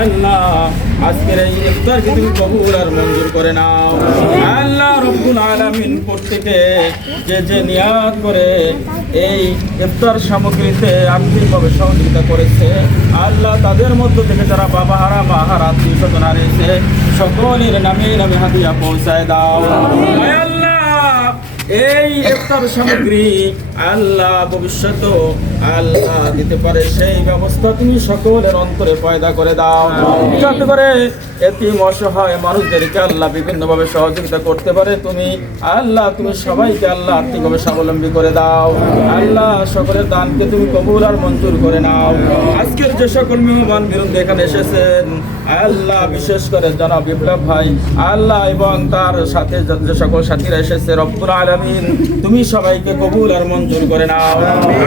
আল্লাহ আজকের এই করে নাও। আল্লাহ যে যে নিয়াত করে এই ইফতার সামগ্রীতে আর্থিকভাবে সহযোগিতা করেছে, আল্লাহ তাদের মধ্য থেকে যারা বাবা হারা, মা হারা সকলের নামে নামে হাতিয়া পৌঁছায় দাও। এই ইফতার সামগ্রী আল্লাহ ভবিষ্যৎ আল্লাহ দিতে পারে সেই ব্যবস্থা তুমি সকলের অন্তরে পয়দা করে দাও। যাতে করে এতিম অসহায় মানুষদেরকে আল্লাহ বিভিন্নভাবে সহযোগিতা করতে পারে। তুমি আল্লাহ তুমি সবাইকে আল্লাহ আর্থিকভাবে স্বাবলম্বী করে দাও। আল্লাহ সকলের দানকে তুমি কবুল আর মঞ্জুর করে নাও। আজকের যে সকল মেহমান বিরুদ্ধে এখানে এসেছেন আল্লাহ বিশেষ করে জনাব বিপ্লব ভাই আল্লাহ এবং তার সাথে যে- সকল সাথীরা এসেছে রব্বুল আলামিন তুমি সবাইকে কবুল আর মঞ্জুর করে নাও।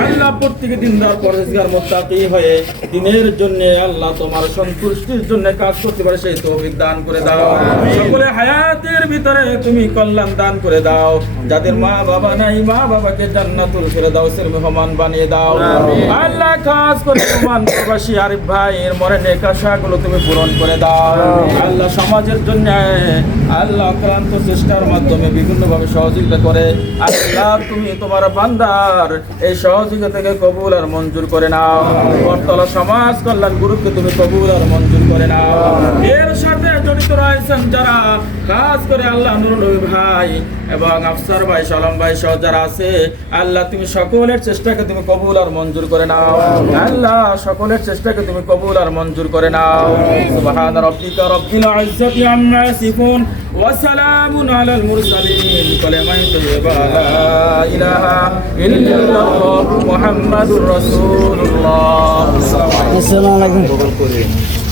আল্লাহ প্রত্যেকে দিনদার পরেজগার মোত্তাকি হয়ে দিনের জন্য আল্লাহ তোমার সন্তুষ্টির জন্য কাজ করতে পারে সেই তৌফিক দান করে দাও। সকলে হায়াতের ভিতরে তুমি কল্যাণ দান করে দাও। যাদের মা বাবা নাই মা বাবাকে জান্নাতুল করে দাও সে মেহমান বানিয়ে দাও। আল্লাহ খাস করে তোমার প্রবাসী আরিফ ভাইয়ের মরে নেকাশাগুলো তুমি পূরণ করে দাও। আল্লাহ সমাজের জন্য আল্লাহ আক্রান্ত চেষ্টার মাধ্যমে বিভিন্নভাবে সহযোগিতা করে। আল্লাহ তুমি তোমার বান্দার এই সহযোগিতা থেকে কবুল আর মঞ্জুর করে নাও। বর্তলা সমাজ কল্যাণ গুরুকে তুমি কবুল আর মঞ্জুর করে নাও। এর সাথে জড়িত রয়েছেন যারা খাস করে আল্লাহ নুরুল ভাই এবং আফসার ভাই সালাম ভাই সহ যারা আছে আল্লাহ তুমি সকলের চেষ্টাকে তুমি কবুল আর মঞ্জুর করে নাও। আল্লাহ সকলের চেষ্টাকে তুমি কবুল আর মঞ্জুর করে নাও। সুবহান রাব্বিকা রাব্বিল ইজ্জাতি আম্মা ইয়াসিফুন ওয়া সালামুন আলাল মুরসালিন। কালেমায়ে তাইয়্যিবা লা ইলাহা ইল্লাল্লাহ মুহাম্মাদুর রাসূলুল্লাহ। আসসালামু আলাইকুম।